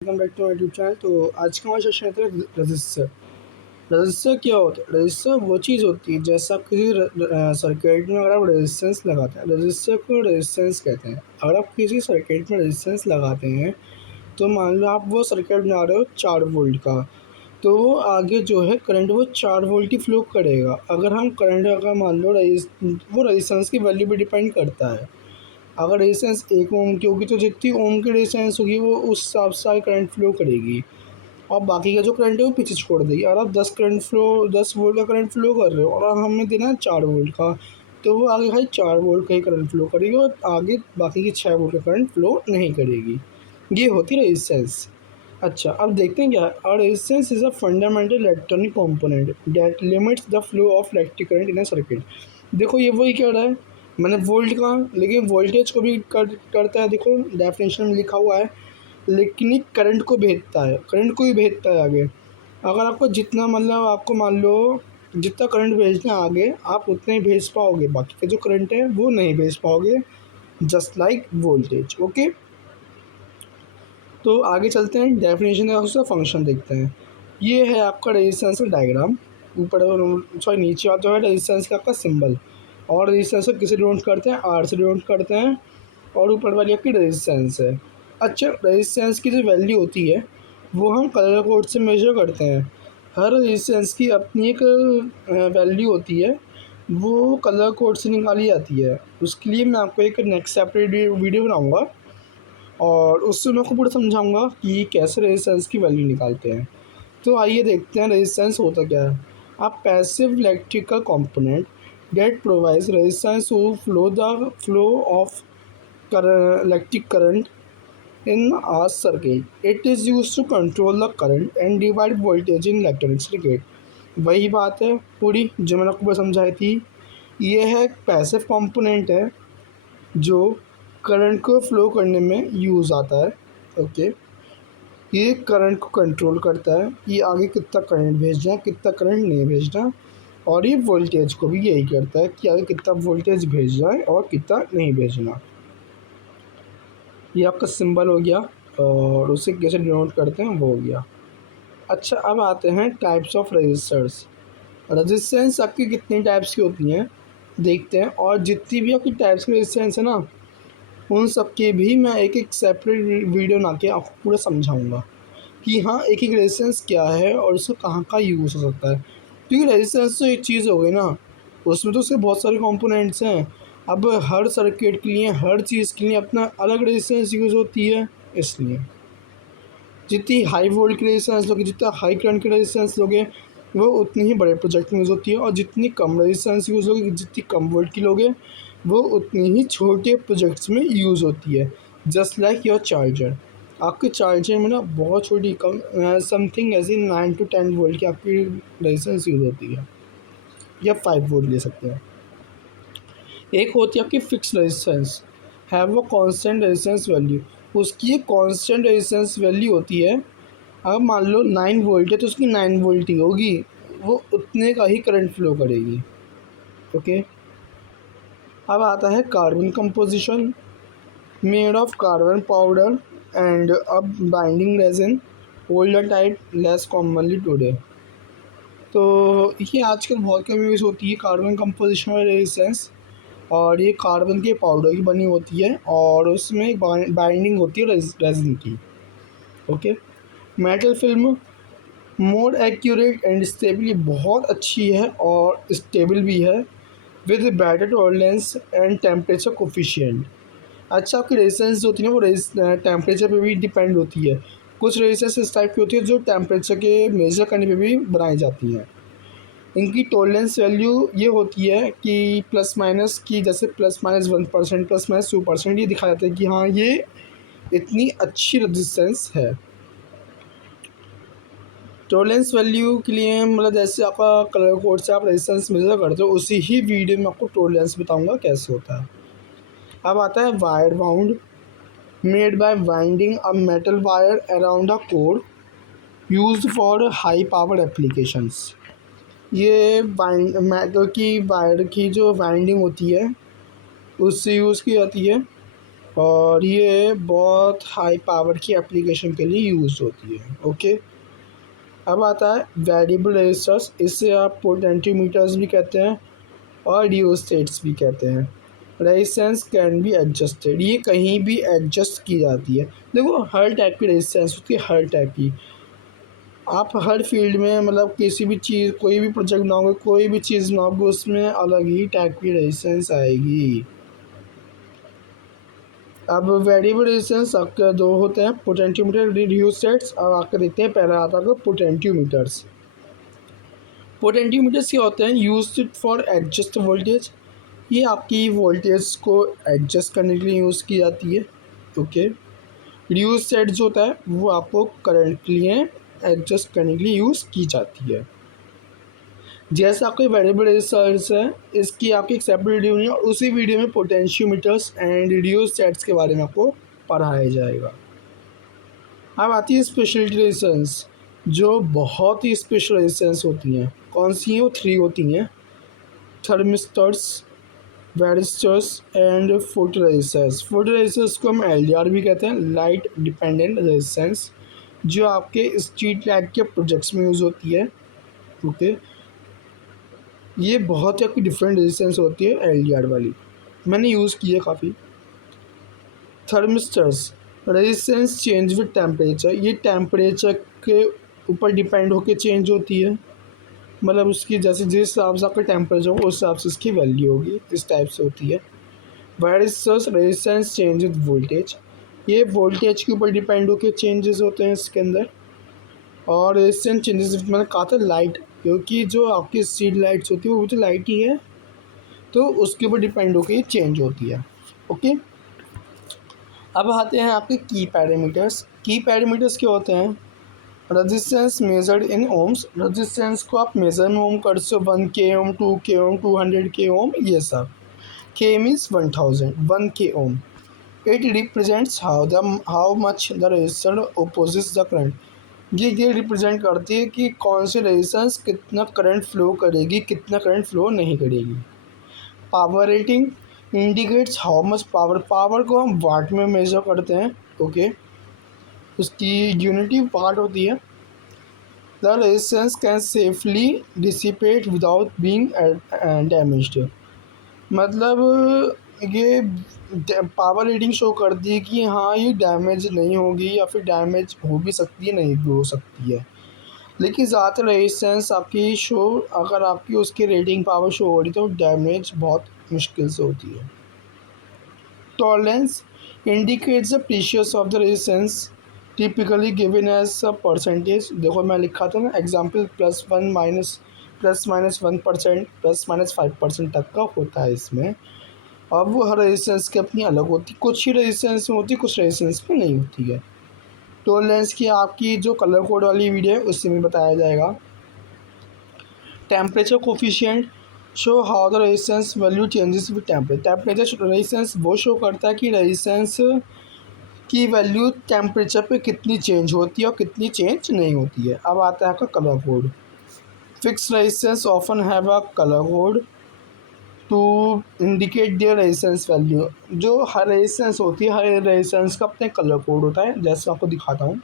Welcome back to my YouTube channel. तो आज का हमारा सेशन है रजिस्टर। रजिस्टर क्या होता है? रजिस्टर वो चीज़ होती है जैसा किसी सर्किट में अगर आप रेजिस्टेंस लगाते हैं, रजिस्टर को रेजिस्टेंस कहते हैं। अगर आप किसी सर्किट में रेजिस्टेंस लगाते हैं तो मान लो आप वो सर्किट बना रहे हो 4 वोल्ट का, तो वो आगे जो है करंट वो 4 वोल्ट ही फ्लो करेगा। अगर हम करंट अगर मान लो वो रेजिस्टेंस की वैल्यू पे डिपेंड करता है। अगर रेजिस्टेंस 1 ओम की होगी तो जितनी ओम की रेजिस्टेंस होगी वो उस हिसाब से करंट फ्लो करेगी और बाकी का जो करंट है वो पीछे छोड़ देगी। अगर आप 10 वोल्ट का करंट फ्लो कर रहे हो और हमें देना है 4 वोल्ट का, तो वो आगे खाली 4 वोल्ट का ही करंट फ्लो करेगी और आगे बाकी की 6 वोल्ट का करंट फ्लो नहीं करेगी। ये होती है रेजिस्टेंस। अच्छा, अब देखते हैं क्या है। और resistance is a fundamental electronic component that limits the flow of electric current in a circuit. देखो ये वही कह रहा है, मैंने वोल्ट का, लेकिन वोल्टेज को भी करता है। देखो डेफिनेशन में लिखा हुआ है, लेकिन ये करंट को भेजता है, करंट को ही भेजता है आगे। अगर आपको जितना मतलब आपको मान लो जितना करंट भेजना है आगे, आप उतना ही भेज पाओगे, बाकी का जो करंट है वो नहीं भेज पाओगे। Just like voltage. ओके, तो आगे चलते हैं, डेफिनेशन का उसका फंक्शन देखते हैं। ये है आपका रेजिस्टेंस का डायग्राम। ऊपर सॉरी नीचे आता जो है रेजिस्टेंस का आपका सिंबल, और रेजिस्टेंस को किसे डिनोट करते हैं? आर से डिनोट करते हैं, और ऊपर वाली आपकी रेजिस्टेंस है। अच्छा, रेजिस्टेंस की जो वैल्यू होती है वो हम कलर कोड से मेजर करते हैं। हर रेजिस्टेंस की अपनी एक वैल्यू होती है, वो कलर कोड से निकाली जाती है। उसके लिए मैं आपको एक नेक्स्ट सेपरेट वीडियो बनाऊँगा और उससे मैं आपको पूरा समझाऊंगा कि कैसे रेजिस्टेंस की वैल्यू निकालते हैं। तो आइए देखते हैं रेजिस्टेंस होता क्या है। आप passive electrical component that provides resistance to flow of electric current in a circuit. It is used to control the current and divide voltage in electronic circuit. वही बात है पूरी जो मैंने आपको समझाई थी। ये है पैसिव कंपोनेंट है जो करंट को फ्लो करने में यूज़ आता है। ओके, ये करंट को कंट्रोल करता है कि आगे कितना करंट भेजना है, कितना करंट नहीं भेजना, और ये वोल्टेज को भी यही करता है कि आगे कितना वोल्टेज भेजना है और कितना नहीं भेजना। ये आपका सिंबल हो गया और उसे कैसे डिनोट करते हैं वो हो गया। अच्छा, अब आते हैं टाइप्स ऑफ रजिस्टर्स। रजिस्टेंस आपकी कितनी टाइप्स की होती हैं देखते हैं, और जितनी भी आपकी टाइप्स की रजिस्टेंस है ना, उन सब की भी मैं एक एक सेपरेट वीडियो बना के आपको पूरा समझाऊंगा कि हाँ एक एक रेजिस्टेंस क्या है और उसका कहाँ का यूज़ हो सकता है। क्योंकि रेजिस्टेंस तो एक चीज़ हो गई ना, उसमें तो उसके बहुत सारे कंपोनेंट्स हैं। अब हर सर्किट के लिए, हर चीज़ के लिए अपना अलग रेजिस्टेंस यूज़ होती है। इसलिए जितनी हाई वोल्ट की रेजिस्टेंस लोगे, जितना हाई करंट की रेजिस्टेंस लोगे, वो उतनी ही बड़े प्रोजेक्ट में यूज़ होती है, और जितनी कम रेजिस्टेंस यूज़ होगी, जितनी कम वोल्ट की लोगे, वो उतनी ही छोटे प्रोजेक्ट्स में यूज़ होती है। Just like your charger. आपके चार्जर में ना बहुत छोटी कम समथिंग ऐसी 9 to 10 वोल्ट की आपकी रेजिस्टेंस यूज़ होती है, या 5 वोल्ट ले सकते हैं। एक होती है आपकी fix resistance, have a constant resistance value. उसकी एक कांस्टेंट रेजिस्टेंस वैल्यू होती है। अगर मान लो 9 वोल्ट है तो उसकी 9 वोल्ट ही होगी, वो उतने का ही करंट फ्लो करेगी। ओके, अब आता है carbon composition, made of carbon powder and अब binding resin, older type less commonly today. तो ये आजकल बहुत कम यूज़ होती है कार्बन कंपोजिशन और रेजिस्टेंस, और ये कार्बन के पाउडर की बनी होती है और उसमें एक बाइंडिंग होती है रेजिन की। Okay, metal film more accurate and stable, ये बहुत अच्छी है और स्टेबल भी है, with better tolerance and temperature coefficient. अच्छा, आपकी रेजिस्टेंस जो होती है ना वो टेम्परेचर पे भी डिपेंड होती है। कुछ रेजिस्टेंस इस टाइप की होती है जो टेम्परेचर के मेजर करने पे भी बनाई जाती हैं। इनकी टॉलरेंस वैल्यू ये होती है कि प्लस माइनस की, जैसे +-1%, +-2%, ये दिखाया जाता है कि हाँ ये इतनी अच्छी रेजिस्टेंस है। टॉलरेंस वैल्यू के लिए मतलब जैसे आपका कलर कोड से आप रेजिस्टेंस मेजर करते हो, उसी ही वीडियो में आपको टॉलरेंस बताऊंगा कैसे होता है। अब आता है wire bound, made by winding a metal wire around a core used for high power applications. ये मेटल की वायर की जो वाइंडिंग होती है उससे यूज़ की जाती है और ये बहुत हाई पावर की एप्लीकेशन के लिए यूज़ होती है। ओके, अब आता है वेरिएबल रेजिस्टर्स। इसे आप पोटेंशियोमीटर्स भी कहते हैं और रियोस्टेट्स भी कहते हैं। रेजिस्टेंस कैन बी एडजस्टेड, ये कहीं भी एडजस्ट की जाती है। देखो हर टाइप की रेजिस्टेंस होती है, हर टाइप की। आप हर फील्ड में मतलब किसी भी चीज़, कोई भी प्रोजेक्ट बनाओगे, कोई भी चीज़ बनाओगे, उसमें अलग ही टाइप की रेजिस्टेंस आएगी। अब वेरिएबल रेजिस्टेंस आपके दो होते हैं, पोटेंशियोमीटर, रियोस्टेट्स। अब आपके देखते हैं, पहला आता है पोटेंशियोमीटर्स। पोटेंशियोमीटर्स क्या होते हैं? Used for adjust voltage. ये आपकी वोल्टेज को एडजस्ट करने के लिए यूज़ की जाती है। ओके, रियोस्टेट जो होता है वो आपको करंट के लिए एडजस्ट करने के लिए यूज़ की जाती है। जैसे आपके वेरिएबल रेजिस्टर्स है, इसकी आपकी एक सेपरेट वीडियो बनी है और उसी वीडियो में पोटेंशियोमीटर्स एंड रियोस्टेट्स के बारे में आपको पढ़ाया जाएगा। अब आती है स्पेशलिटी रेजिस्टेंस, जो बहुत ही स्पेशल रेजिस्टेंस होती हैं। कौन सी हैं? वो 3 होती हैं, thermistors, varistors and photo resistance. Photo resistance को हम LDR भी कहते हैं, लाइट डिपेंडेंट रेजिस्टेंस, जो आपके स्ट्रीट लाइट के प्रोजेक्ट्स में यूज़ होती है। ओके, ये बहुत ही आपकी डिफरेंट रेजिस्टेंस होती है LDR वाली, मैंने यूज़ की है काफ़ी। Thermistors, resistance change with temperature, ये टेम्परेचर के ऊपर डिपेंड होकर चेंज होती है। मतलब उसकी जैसे जिस हिसाब से आपका टेम्परेचर हो उस हिसाब से इसकी वैल्यू होगी, इस टाइप से होती है। वेरिस्टर्स, रेजिस्टेंस चेंज विद वोल्टेज, ये वोल्टेज के ऊपर डिपेंड होकर चेंजेस होते हैं इसके अंदर। और रेजिस्टेंस चेंजेस मैंने कहा था लाइट, क्योंकि जो आपकी स्ट्रीट लाइट्स होती है वो भी तो लाइट ही है, तो उसके ऊपर डिपेंड होकर ये चेंज होती है। ओके, अब आते हैं आपके की पैरामीटर्स। की पैरामीटर्स क्या होते हैं? Resistance measured in ohms, resistance को आप मेजर में ओम कर सकते हो, 1 k ओम, 2 k ओम, 200 k ओम, ये सब। K means 1000, 1 k ohm. It represents how much the resistor opposes the current. ये रिप्रेजेंट करती है कि कौन सी रेजिस्टेंस कितना करंट फ्लो करेगी, कितना करंट फ्लो नहीं करेगी। Power rating indicates how much power, power को हम वाट में मेजर करते हैं। ओके, उसकी यूनिटी वाट होती है। The resistance can safely dissipate without being damaged, मतलब ये पावर रीडिंग शो करती है कि हाँ ये डैमेज नहीं होगी, या फिर डैमेज हो भी सकती है, नहीं भी हो सकती है। लेकिन ज़्यादातर रेजिस्टेंस आपकी शो, अगर आपकी उसकी रेटिंग पावर शो हो रही तो डैमेज बहुत मुश्किल से होती है। Tolerance indicates the precious of the resistance, typically given as a percentage. देखो मैं लिखा था ना एग्जाम्पल, +1 +-1% तक का होता है इसमें। अब वो हर रेजिस्टेंस की अपनी अलग होती, कुछ ही रेजिस्टेंस में होती, कुछ रेजिस्टेंस में नहीं होती है। टॉलरेंस की आपकी जो कलर कोड वाली वीडियो है उससे में बताया जाएगा। Temperature coefficient show how the resistance value changes with temperature resistance वो शो करता है कि रेजिस्टेंस की वैल्यू टेम्परेचर पे कितनी चेंज होती है और कितनी चेंज नहीं होती है। अब आता है आपका colour code. Fix resistance often have a colour code to indicate their resistance value. जो हर रेजिस्टेंस होती है, हर रेजिस्टेंस का अपने कलर कोड होता है, जैसे आपको दिखाता हूँ।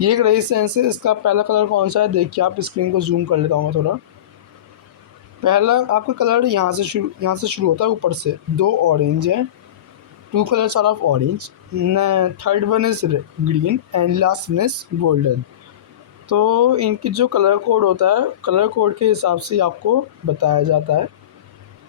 ये एक रेजिस्टेंस है, इसका पहला कलर कौन सा है देखिए, आप स्क्रीन को जूम कर लेता हूँ मैं थोड़ा। पहला आपका कलर यहाँ से शुरू होता है, ऊपर से 2 ऑरेंज है, 2 colours are of orange, third one is green and last one is golden. तो इनकी जो कलर कोड होता है, कलर कोड के हिसाब से आपको बताया जाता है।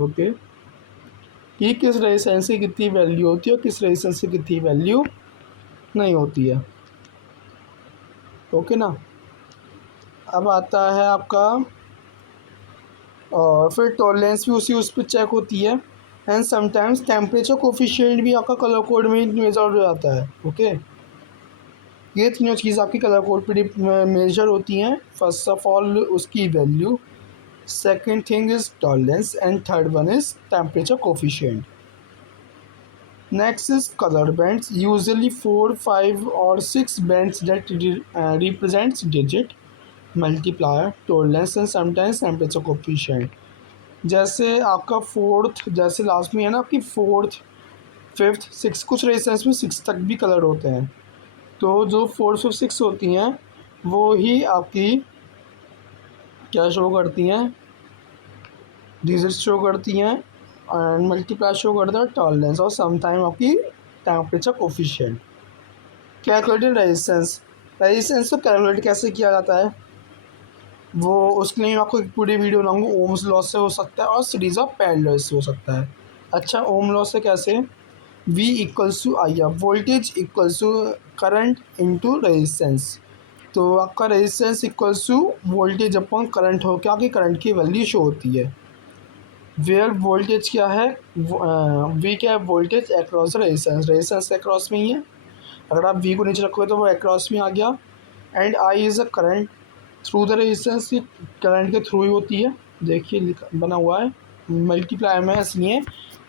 ओके, कि किस रेजिस्टेंस की कितनी वैल्यू होती है और किस रेजिस्टेंस की कितनी वैल्यू नहीं होती है। ओके ना। अब आता है आपका, और फिर टॉलरेंस भी उस पर चेक होती है। एंड समटाइम्स टेम्परेचर कोफिशिएंट भी आपका कलर कोड में ही मेजर हो जाता है। ओके, ये तीनों चीज़ आपकी कलर कोड पर मेजर होती हैं। फर्स्ट ऑफ ऑल उसकी value, second thing is tolerance and third one is temperature coefficient. Next is color bands, usually 4, 5 or 6 bands that represents digit, multiplier, tolerance and sometimes temperature coefficient। जैसे आपका fourth, जैसे last में है ना आपकी fourth fifth, six, कुछ resistance में six तक भी कलर होते हैं। तो जो 4 से 6 होती हैं वो ही आपकी क्या शो करती हैं, डिजिट्स शो करती हैं, एंड मल्टीप्लाई शो करता है टॉलरेंस और समटाइम आपकी temperature coefficient. Calculated resistance, resistance को कैलकुलेट कैसे किया जाता है वो उसके लिए मैं आपको एक पूरी वीडियो बनाऊंगा। ओम्स लॉ से हो सकता है और सीरीज ऑफ पैरेलल से हो सकता है। अच्छा, ओम लॉ से कैसे, V equals to I R, voltage equals to current into resistance. तो आपका resistance equals to voltage upon current हो, क्या कि करंट की वैल्यू शो होती है। वेयर वोल्टेज क्या है, वी क्या है, वोल्टेज अक्रॉस रेजिस्टेंस, रेजिस्टेंस के अक्रॉस में ही है। अगर आप वी को नीचे रखोगे तो वो अक्रॉस में आ गया। And I is a current through the resistance, की करंट के थ्रू ही होती है, देखिए बना हुआ है मल्टीप्लाई में इसलिए।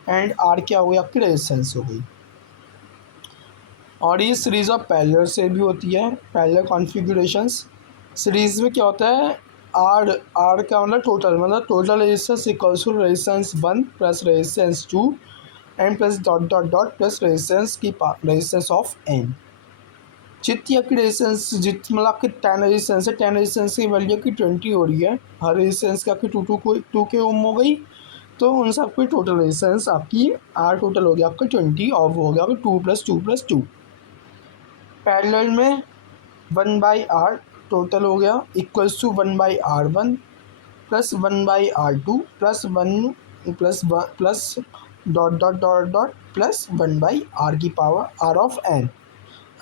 एंड आर क्या हो गई, आपकी रेजिस्टेंस हो गई। और ये सीरीज़ ऑफ पैरेलल से भी होती है, पैरेलल कॉन्फ़िगरेशंस। सीरीज़ में क्या होता है, आर, आर क्या मतलब टोटल, मतलब total resistance equals to resistance 1 plus resistance 2 n plus dot dot dot plus resistance की रेजिस्टेंस ऑफ एन। जितनी आपकी रेजिस्टेंस, जित मतलब आपकी 10 रेजिस्टेंस है, 10 रेजिस्टेंस की वैल्यू की 20 हो रही है, हर रेजिस्टेंस की आपकी टू के ओम हो गई। तो उन सब की टोटल रेजिस्टेंस आपकी आर टोटल हो गया आपका 20 और वो हो गया आपका 2 + 2 + 2। पैरेलल में 1/r टोटल हो गया equals to 1/r1 plus 1/r2 plus 1 plus dot dot dot dot plus 1/r की पावर r ऑफ n।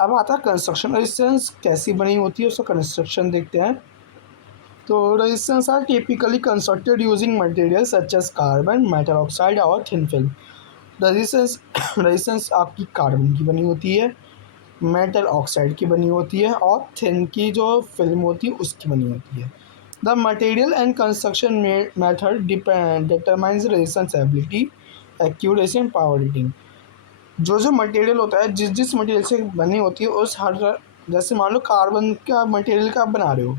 अब आता है कंस्ट्रक्शन रेजिस्टेंस कैसी बनी होती है, उसका कंस्ट्रक्शन देखते हैं। तो resistance are typically constructed using material such as carbon, metal oxide और थिन फिल्म। रेजिस्टेंस रेजिस्टेंस आपकी कार्बन की बनी होती है, मेटल ऑक्साइड की बनी होती है और थिन की जो फिल्म होती है उसकी बनी होती है। The material and construction method determines resistance ability, accuracy and power rating. जो जो मटेरियल होता है, जिस जिस मटेरियल से बनी होती है उस हर, जैसे मान लो कार्बन का मटेरियल का आप बना रहे हो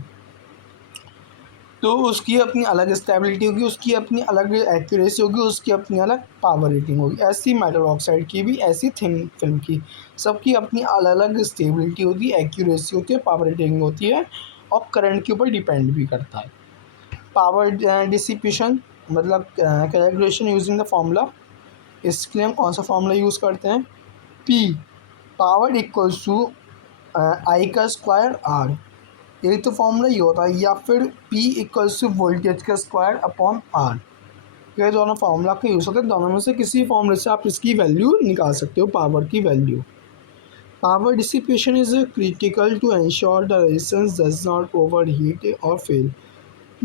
तो उसकी अपनी अलग स्टेबिलिटी होगी, उसकी अपनी अलग एक्यूरेसी होगी, उसकी अपनी अलग पावर रेटिंग होगी। ऐसी मेटल ऑक्साइड की भी, ऐसी थिन फिल्म की, सबकी अपनी अलग अलग स्टेबिलिटी होती है, एक्यूरेसी होती है, पावर रेटिंग होती है और करंट के ऊपर डिपेंड भी करता है। पावर डिसिपेशन मतलब कैलकुलेशन यूजिंग द फॉर्मूला, इसके लिए हम कौन सा फॉर्मूला यूज़ करते हैं, P पावर इक्वल्स टू आई का स्क्वायर आर, यही तो फॉर्मूला ही होता है, या फिर P इक्वल्स टू वोल्टेज का स्क्वायर अपॉन आर। ये दोनों फार्मूला का यूज़ होता है, दोनों में से किसी फॉर्मूले से आप इसकी वैल्यू निकाल सकते हो, पावर की वैल्यू। Power dissipation is critical to ensure the resistance does not overheat और फेल।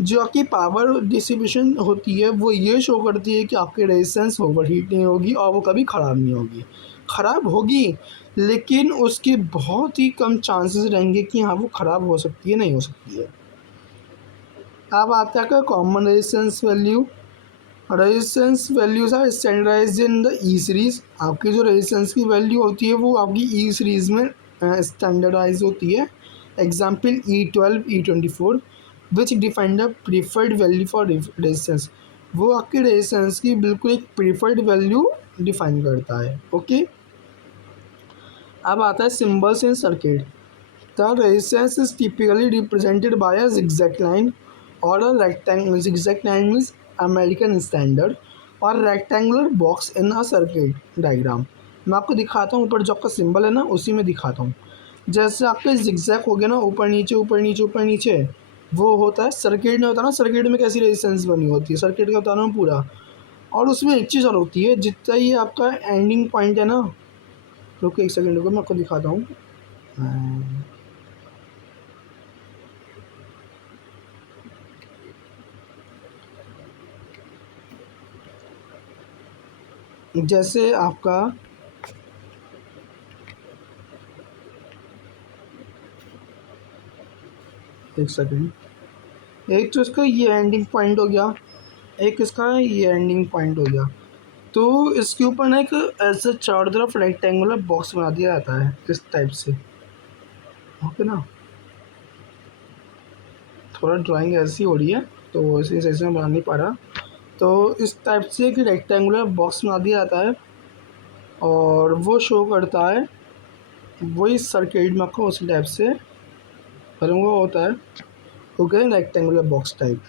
जो आपकी पावर डिसिपेशन होती है वो ये शो करती है कि आपकी रेजिस्टेंस ओवर हीट नहीं होगी और वो कभी ख़राब नहीं होगी। ख़राब होगी लेकिन उसके बहुत ही कम चांसेस रहेंगे कि हाँ वो ख़राब हो सकती है, नहीं हो सकती है। अब आता है common resistance value. Resistance values are standardised in the E series. आपकी जो रेजिस्टेंस की वैल्यू होती है वो आपकी ई सीरीज़ में स्टैंडर्डाइज होती है। Example E12 E24 which define the preferred value for resistance. वो आपकी रेजिस्टेंस की बिल्कुल एक प्रीफर्ड वैल्यू डिफाइन करता है। ओके, अब आता है symbols in circuit. The resistance is typically represented by a zigzag line और a rectangle। zigzag line means American standard और rectangular box in a circuit diagram. मैं आपको दिखाता हूँ, ऊपर जो आपका सिंबल है ना उसी में दिखाता हूँ। जैसे आपके zigzag हो गया ना, ऊपर नीचे ऊपर नीचे ऊपर नीचे, वो होता है सर्किट में। होता है ना सर्किट में कैसी रेजिस्टेंस बनी होती है, सर्किट का बता रहा हूँ पूरा। और उसमें एक चीज़ और होती है, जितना ही आपका एंडिंग पॉइंट है ना, रुको एक सेकेंड रुको मैं आपको दिखाता हूँ। जैसे आपका एक सेकेंड, एक तो इसका ये एंडिंग पॉइंट हो गया, एक इसका ये एंडिंग पॉइंट हो गया। तो इसके ऊपर ना एक ऐसे चारों तरफ रेक्टेंगुलर बॉक्स बना दिया जाता है इस टाइप से। ओके ना, थोड़ा ड्राइंग ऐसी हो रही है तो इसी सही से मैं बना नहीं पा रहा। तो इस टाइप से एक रेक्टेंगुलर बॉक्स बना दिया जाता है और वो शो करता है वही सर्किट में आपको उसी टाइप से वो होता है, ओके, रेक्टेंगुलर बॉक्स टाइप।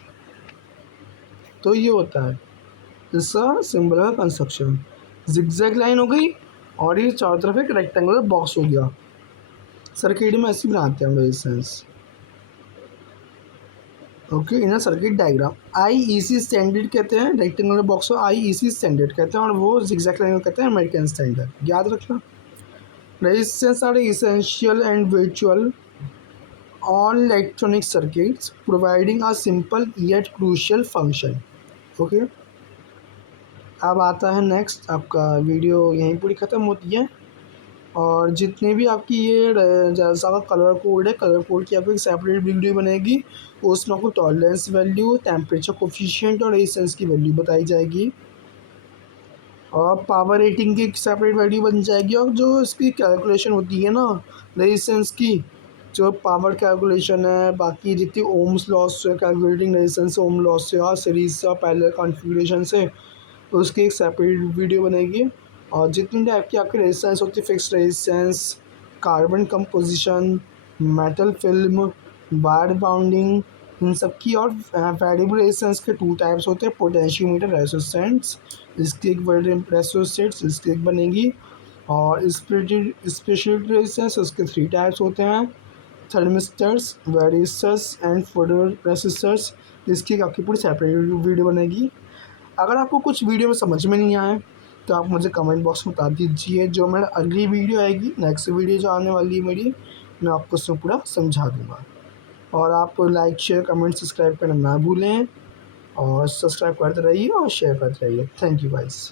तो ये होता है इसका सिंबल का कंस्ट्रक्शन। जिगजैग लाइन हो गई और ये चारों तरफ एक रेक्टेंगुलर बॉक्स हो गया। सर्किट में ऐसे बनाते हैं हम रेजिस्टेंस, ओके, इन सर्किट डायग्राम। IEC स्टैंडर्ड कहते हैं रेक्टेंगुलर बॉक्स को, IEC स्टैंडर्ड कहते हैं, और वो जिगजैग लाइन को कहते हैं अमेरिकन स्टैंडर्ड। याद रखना। Resistance R essential and virtual on electronic circuits providing a simple yet crucial function, okay. अब आता है नेक्स्ट, आपका वीडियो यहीं पूरी ख़त्म होती है। और जितने भी आपकी ये जैसा का कलर कोड है, कलर कोड की आपको एक सेपरेट वीडियो बनेगी। उसमें आपको टॉलरेंस वैल्यू, टेम्परेचर कोफिशिएंट और रेजिस्टेंस की वैल्यू बताई जाएगी। और पावर रेटिंग की एक सेपरेट वैल्यू बन जाएगी। और जो इसकी कैलकुलेशन होती है ना रेजिस्टेंस की, जो पावर कैलकुलेशन है, बाकी जितनी ओम्स लॉस से कैलकुलेटिंग रेजिस्टेंस ओम लॉस से और सीरीज से और पैरेलल कॉन्फ़िगरेशन से, तो उसकी एक सेपरेट वीडियो बनेगी। और जितनी टाइप की आपकी रेजिस्टेंस होती है, fixed resistance, carbon composition, metal film, wire bounding, इन सब की। और वेरिएबल रेजिस्टेंस के 2 टाइप्स होते हैं, पोटेंशियोमीटर रेजिस्टेंस, इसकी एक रेजिस्टेंस इसकी एक बनेगी। और स्पेशल रेजिस्टेंस उसके 3 टाइप्स होते हैं, thermistors, varistors and photo resistors. इसकी आपकी पूरी सेपरेट वीडियो बनेगी। अगर आपको कुछ वीडियो में समझ में नहीं आए तो आप मुझे कमेंट बॉक्स में बता दीजिए। जो मेरा अगली वीडियो आएगी, नेक्स्ट वीडियो जो आने वाली है मेरी, मैं आपको उसमें पूरा समझा दूँगा। और आप लाइक, शेयर, कमेंट, सब्सक्राइब करना ना भूलें। और सब्सक्राइब करते रहिए और शेयर करते रहिए। Thank you guys.